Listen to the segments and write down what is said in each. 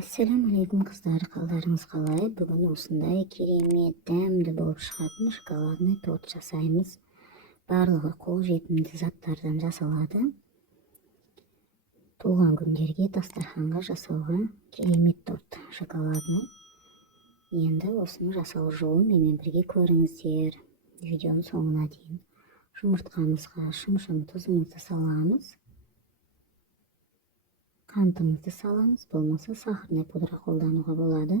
Ассаламу алейкум қыздар, қалдарыңыз қалай? Бүгін осындай керемет, дәмді болып шығатын шоколадный торт жасаймыз. Барлығы қолжетімді заттардан жасалады. Туған күндерге дастарханға жасауға керемет торт шоколадный. Енді осыны жасау жолын менімен бірге көріңіздер. Видеоның соңына дейін. Жұмыртқамызға шым-шым тұзымызды саламыз. Қантымызды саламыз, болмаса сахарный пудра қолдануға болады.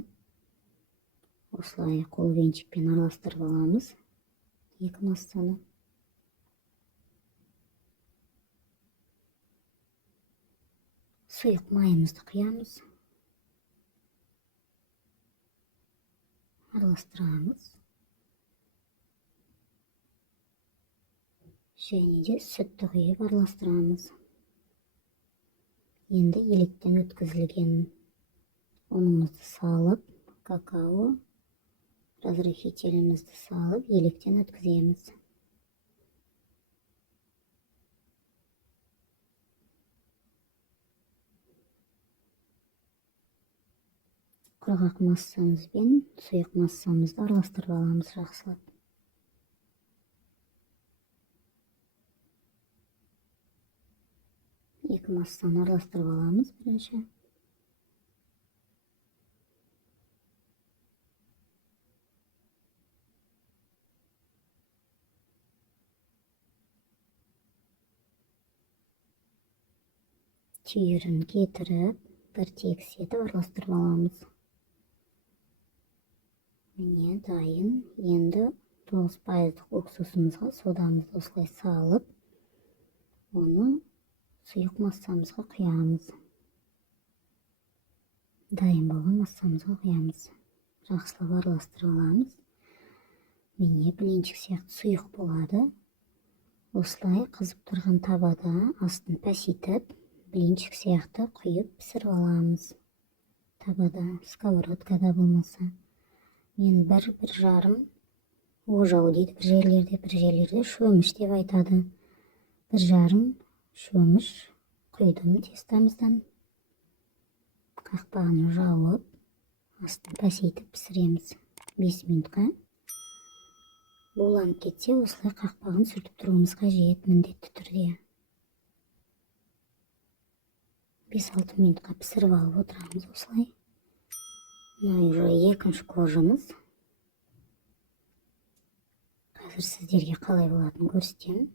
Осылай қол венчикпен араластырып аламыз екі массаны. Сұйық майымызды құямыз. Араластырамыз. Және де сүтті құйып араластырамыз. Енді електен өткізілген ұнымызды салып, какао разрыхителімізді салып, електен өткіземіз. Құрғақ массамызбен сұйық массамызды араластырып аламыз жақсылап. Екі массаны араластырып аламыз бірінші. Түйірін кетіріп, бір текстетіп араластырып аламыз. Міне дайын. Енді 9% уксусымызға содамызды осылай салып, оны сұйық массамызға құямыз. Дайын болған массамызға құямыз. Жақсылап араластырып аламыз. Міне блинчик сияқты сұйық болады. Осылай қызып тұрған табада астын пәситіп, блинчик сияқты құйып пісіріп аламыз. Табада, сковородкада болмаса. Мен бір жарым ожау дейді бір жерлерде шөміш деп айтады. Бір жарым шөміш құйдым тестамыздан. Қақпағын жауып, астын пәсейтіп пісіреміз 5 минутқа. Буланып кетсе, осылай қақпағын сүртіп тұруымыз қажет міндетті түрде. 5-6 минутқа пісіріп алып отырамыз осылай. Мына екінші қожымыз. Қазір сіздерге қалай болатынын көрсетемін.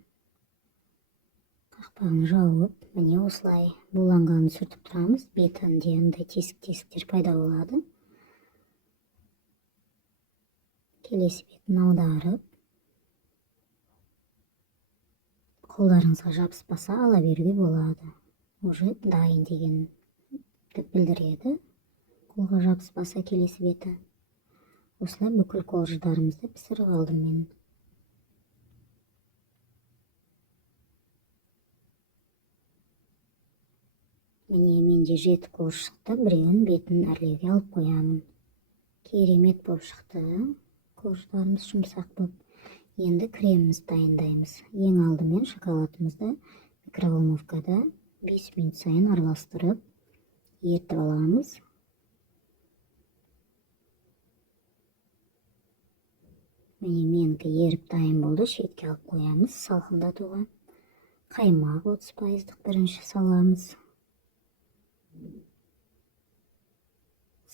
Қақпағын жауып, міне осылай буланғанын сүртіп тұрамыз. Бетінде андай тесік-тесіктер пайда болады. Келесі бетін аударып, қолдарыңызға жабыспаса ала беруге болады. Уже дайын деген білдіреді. Қолға жабыспаса келесі беті. Осылай бүкіл қорждарымызды пісіріп алдым мен. Міне менде 7 қорж шықты, біреуін бетін әрлеуге алып қоямын. Керемет болып шықты. Қорждарымыз жұмсақ болып. Енді кремімізді дайындаймыз. Ең алдымен шоколадымызды микроволновкада 5 минут сайын араластырып, ертіп аламыз. Міне менікі еріп дайын болды, шетке алып қоямыз салқындатуға. Қаймақ 30% бірінші саламыз.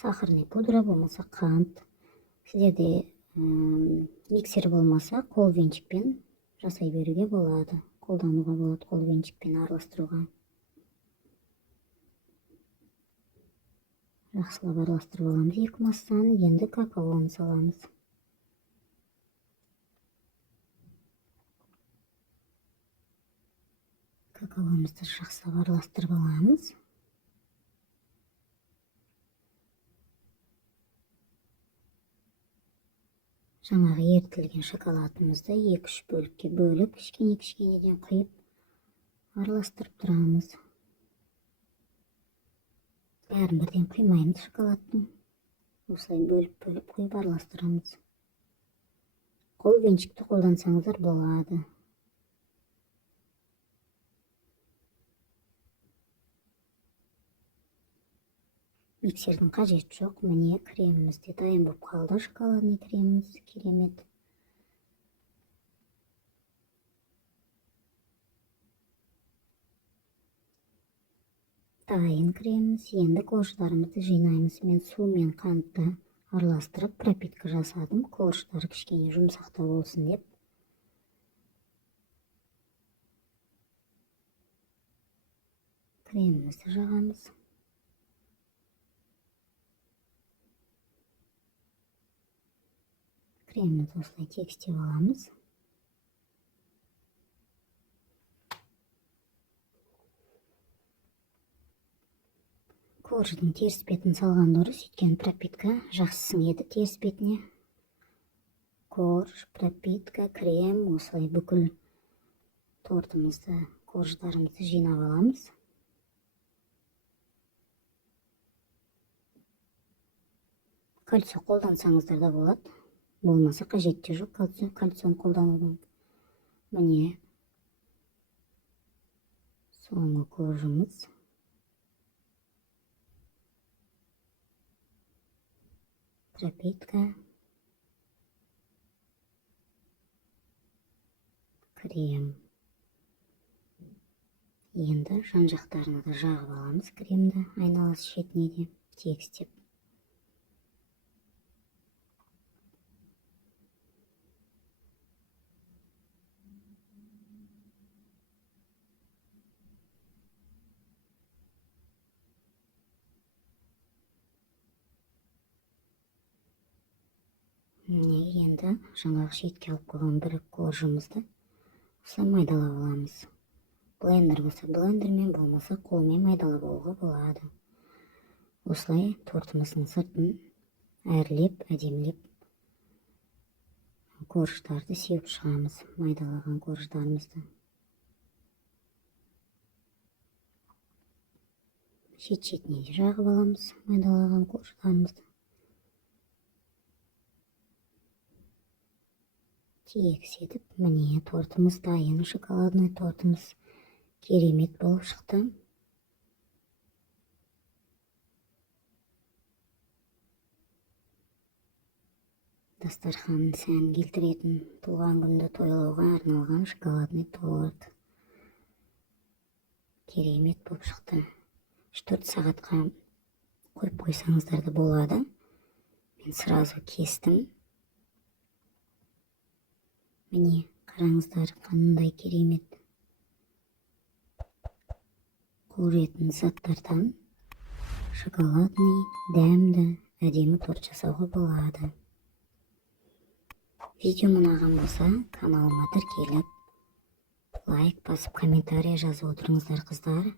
Сахарный пудра болмаса қант. Сіздерде миксер болмаса қол венчикпен жасай беруге болады. Қолдануға болады қол венчикпен араластыруға. Жақсылап араластырып аламыз екі массаны. Енді какаоны саламыз. Какаомызды жақсылап араластырып аламыз. Жаңағы ертілген шоколадымызды 2-3 бөлікке бөліп, кішкене-кішкенеден құйып араластырып тұрамыз. Бәрін бірден құймаймыз шоколадтың. Осылай бөліп құйып араластырамыз. Қол венчикті қолдансаңыздар болады. миксердің қажеті жоқ. Міне креміміз де дайын болып қалды. Шоколадный креміміз керемет. Дайын креміміз. Енді корждарымызды жинаймыз. Мен су мен қантты араластырып пропитка жасадым. Корждар кішкене жұмсақтау болсын деп. Кремімізді жағамыз. Кремімізді осылай тегістеп аламыз. Корждың теріс бетін салған дұрыс, өйткені пропитка жақсы сіңеді теріс бетіне. Корж, пропитка, крем, осылай бүкіл тортымызды, корждарымызды жинап аламыз. Кальций қолдансаңыздар да болады. Болмаса қажетте жоқ кальцийны қолданудың. Міне соңғы коржымыз. Пропитка. Крем. Енді жан жақтарына да жағып аламыз кремді, айналасы шетіне де тегістеп. Енді жаңағы шетке алып қойған бір коржымызды осылай майдалап аламыз. Блендер болса блендермен, болмаса қолмен майдалап алуға болады. Осылай тортымыздың сыртын әрлеп, әдемілеп корждарды сеуіп шығамыз, майдалаған корждарымызды. Шет-шетіне жағып аламыз майдалаған корждарымызды. Тегіс етіп, міне тортымыз дайын, шоколадный тортымыз керемет болып шықты. Дастархан сән келтіретін, туған күнді тойлауға арналған шоколадный торт. Керемет болып шықты. 3-4 сағатқа қойып қойсаңыздар да болады. Мен сразу кестім. Міне, қараңыздар, қандай керемет. Қолжетімді заттардан шоколадный, дәмді, әдемі торт жасауға болады. Видео ұнаған болса, каналыма тіркеліп, лайк басып, комментарий жазып отырыңыздар, қыздар.